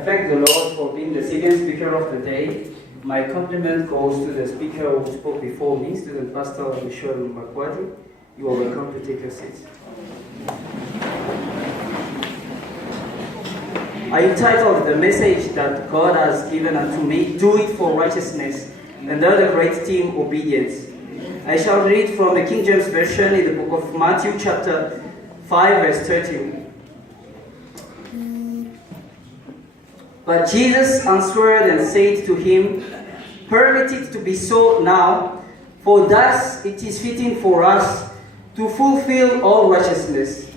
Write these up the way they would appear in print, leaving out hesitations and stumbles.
I thank the Lord for being the second speaker of the day. My compliment goes to the speaker who spoke before me, Student Pastor Michel Makwadi. You are welcome to take your seats. I entitled the message that God has given unto me, Do It for Righteousness, under the great theme, Obedience. I shall read from the King James Version in the book of Matthew chapter 5 verse 30. But Jesus answered and said to him, Permit it to be so now, for thus it is fitting for us to fulfill all righteousness.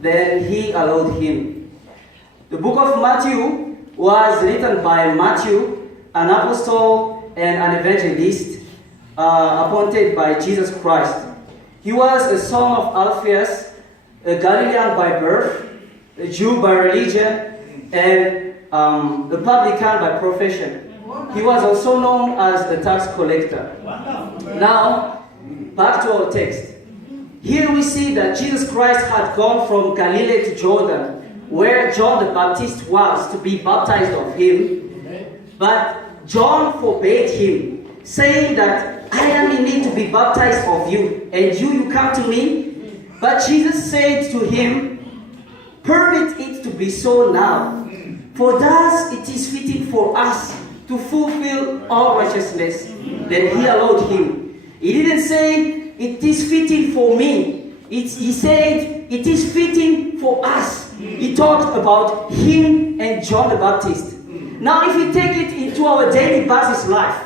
Then he allowed him. The book of Matthew was written by Matthew, an apostle and an evangelist appointed by Jesus Christ. He was a son of Alphaeus, a Galilean by birth, a Jew by religion, and a publican by profession. He was also known as a tax collector. Now, back to our text. Here we see that Jesus Christ had gone from Galilee to Jordan, where John the Baptist was to be baptized of him. But John forbade him, saying that I am in need to be baptized of you, and you come to me? But Jesus said to him, Permit it to be so now, for thus it is fitting for us to fulfill all righteousness. Then he allowed him. He didn't say, it is fitting for me. He said, it is fitting for us. He talked about him and John the Baptist. Now if we take it into our daily basis life,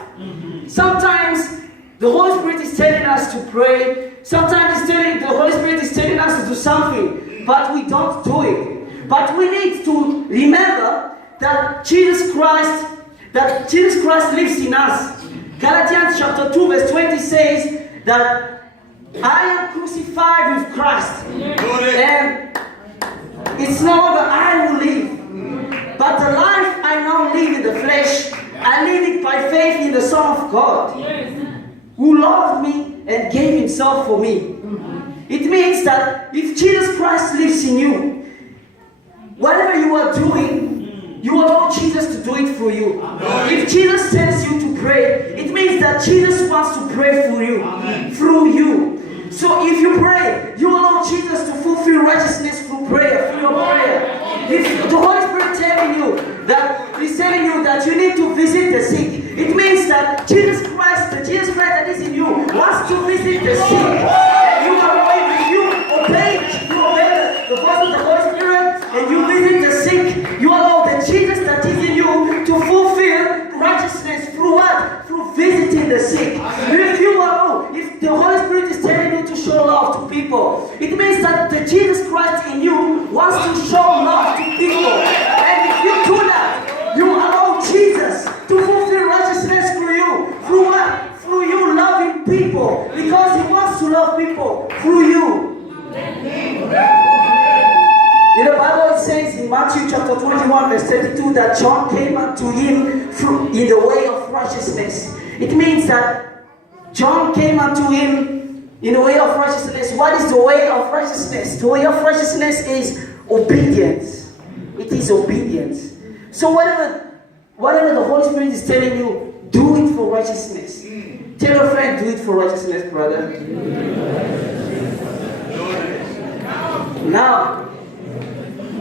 sometimes the Holy Spirit is telling us to pray. Sometimes the Holy Spirit is telling us to do something, but we don't do it. But we need to remember that Jesus Christ lives in us. Galatians chapter 2 verse 20 says that I am crucified with Christ. And it's no longer I who live, but the life I now live in the flesh, I live it by faith in the Son of God, who loved me and gave himself for me. It means that if Jesus Christ lives in you, whatever you are doing, you allow Jesus to do it for you. If Jesus tells you to pray, it means that Jesus wants to pray for you, through you. So if you pray, you allow Jesus to fulfill righteousness through prayer, through your prayer. If the Holy Spirit is telling you that you need to visit the sick, it means that Jesus Christ, the Jesus Christ that is in you, wants to visit the sick. And you obey the voice of the Holy Spirit, and you visit the sick, you allow the Jesus that is in you to fulfill righteousness through what? Through visiting the sick. If the Holy Spirit is telling you to show love to people, it means that the Jesus Christ in you wants to show love to people. And if you do that, you allow Jesus to fulfill righteousness through you. Through what? Through you loving people. Because he wants to love people through you. The Bible says in Matthew chapter 21 verse 32 that John came unto him in the way of righteousness. It means that John came unto him in the way of righteousness. What is the way of righteousness? The way of righteousness is obedience. It is obedience. So whatever the Holy Spirit is telling you, do it for righteousness. Tell your friend, do it for righteousness, brother. Now,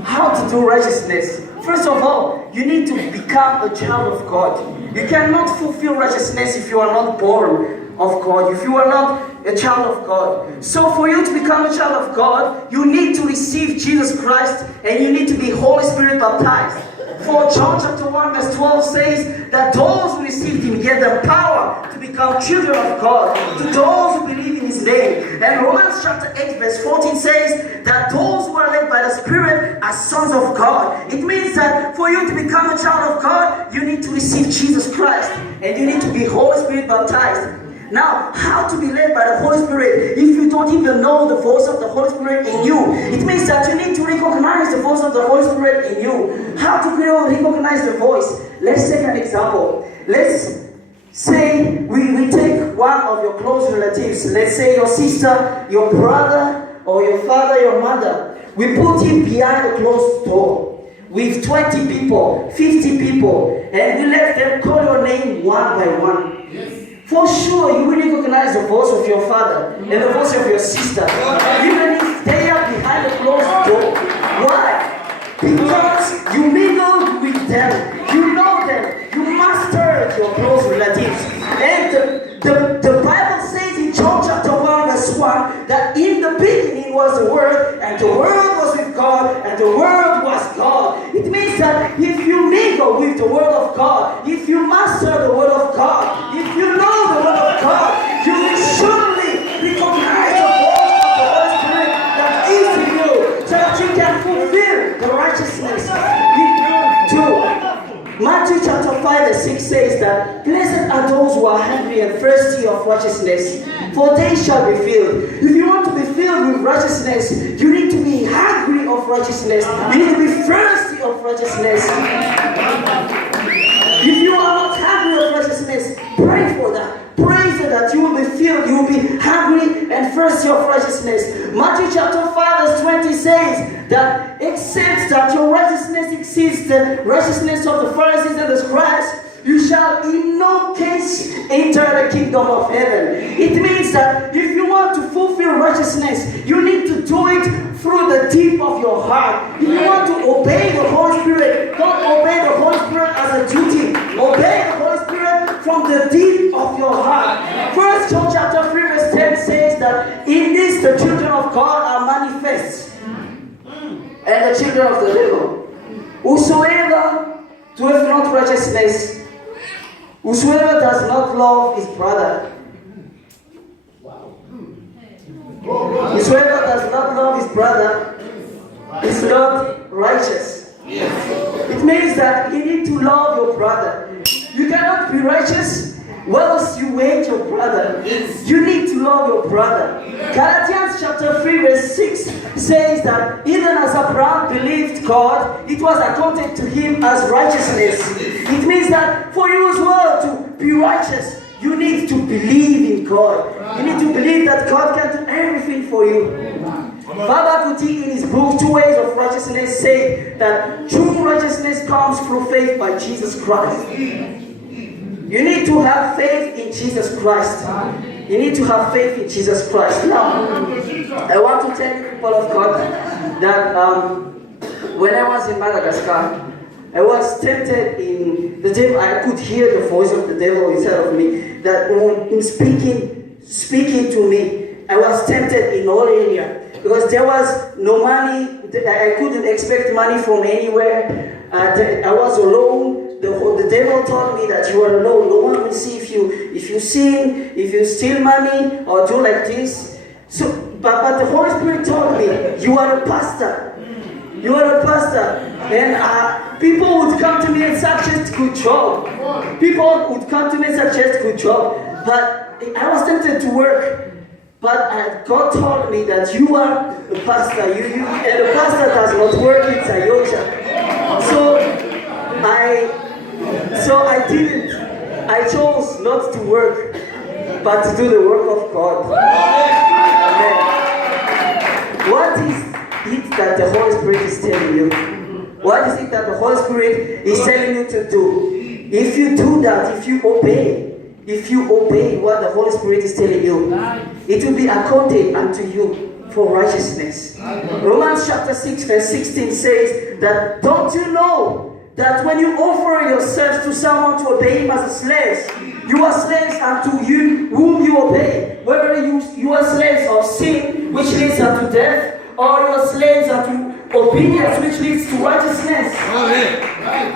how to do righteousness? First of all, you need to become a child of God. You cannot fulfill righteousness if you are not born of God, if you are not a child of God. So for you to become a child of God, you need to receive Jesus Christ, and you need to be Holy Spirit baptized. For John chapter 1 verse 12 says that those who received him get the power to become children of God, to those who believe in his name. And Romans chapter 8 verse 14 says that those who are led by the Spirit are sons of God. It means that for you to become a child of God, you need to receive Jesus Christ, and you need to be Holy Spirit baptized. Now, how to be led by the Holy Spirit if you don't even know the voice of the Holy Spirit in you? It means that you need to recognize the voice of the Holy Spirit in you. How to recognize the voice? Let's take an example. Let's say we take one of your close relatives. Let's say your sister, your brother, or your father, your mother. We put him behind a closed door. with 20 people, 50 people, and you let them call your name one by one. For sure, you will recognize the voice of your father and the voice of your sister, even if they are behind a closed door. Why? Because you mingled with them, you know them, you mastered your close relatives. And the Bible says in John chapter 1 verse 1 that in the beginning was the Word, and the Word was with God, and the Word was God. It means that if you mingle with the Word of God, if you master the Word of God, if you know the Word of God, you will surely recognize the voice of the Holy Spirit that is in you, so that you can fulfill the righteousness. Matthew chapter 5 verse 6 says that, blessed are those who are hungry and thirsty of righteousness, for they shall be filled. If you want to be filled with righteousness, you need to be hungry of righteousness. You need to be thirsty of righteousness. If you are not hungry of righteousness, pray for that. Pray so that you will be filled, you will be hungry and thirsty of righteousness. Matthew chapter 5 verse 20 says that except that your righteousness exceeds the righteousness of the Pharisees and the scribes, you shall in no case enter the kingdom of heaven. It means that if you want to fulfill righteousness, you need to do it through the deep of your heart. If you want to obey the Holy Spirit, don't obey the Holy Spirit as a duty. Obey the Holy Spirit from the deep of your heart. First John chapter 3 verse 10 says that in this the children of God are manifest, and the children of the devil. Whosoever doeth not righteousness, whosoever does not love his brother, whosoever does not love his brother is not righteous. It means that you need to love your brother. You cannot be righteous whilst you hate your brother. You need to love your brother. Galatians chapter 3 verse 6 says that even as Abraham believed God, it was accounted to him as righteousness. It means that for you as well to be righteous, you need to believe in God. You need to believe that God can do everything for you. Baba Kuti in his book, Two Ways of Righteousness, say that true righteousness comes through faith by Jesus Christ. You need to have faith in Jesus Christ. You need to have faith in Jesus Christ. Now, I want to tell you, people of God, that when I was in Madagascar, I was tempted in the devil. I could hear the voice of the devil inside of me, that in speaking to me, I was tempted in all area. Because there was no money, I couldn't expect money from anywhere. I was alone. The devil told me that you are alone. No one will see if you sin, if you steal money or do like this. So, but the Holy Spirit told me, you are a pastor. You are a pastor. And people would come to me and suggest good job. People would come to me and suggest good job. But I was tempted to work. But God told me that you are a pastor, and the pastor does not work in Sayosha. So I didn't. I chose not to work, but to do the work of God. Amen. What is it that the Holy Spirit is telling you? What is it that the Holy Spirit is telling you to do? If you do that, if you obey what the Holy Spirit is telling you, it will be accounted unto you for righteousness. Romans chapter 6 verse 16 says that, don't you know that when you offer yourselves to someone to obey him as a slave, you are slaves unto you whom you obey, whether you are slaves of sin, which leads unto death, or you are slaves unto obedience, which leads to righteousness.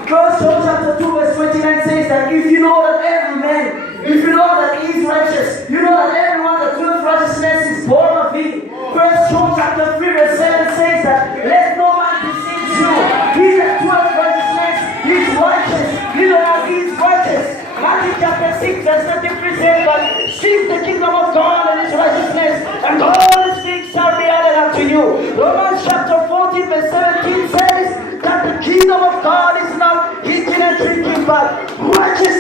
First John chapter 2 verse 29 says that if you know that every man, if you know that he is righteous, you know that everyone that doeth righteousness is born of him. First John chapter 3 verse 7 says that let no man deceive you. He that doeth righteousness is righteous, even as he is righteous. Matthew chapter 6 verse 33 says that seek the kingdom of God and his righteousness, and all these things shall be added unto you. Romans chapter 14 verse 17 says that the kingdom of God is not eating and drinking, but righteousness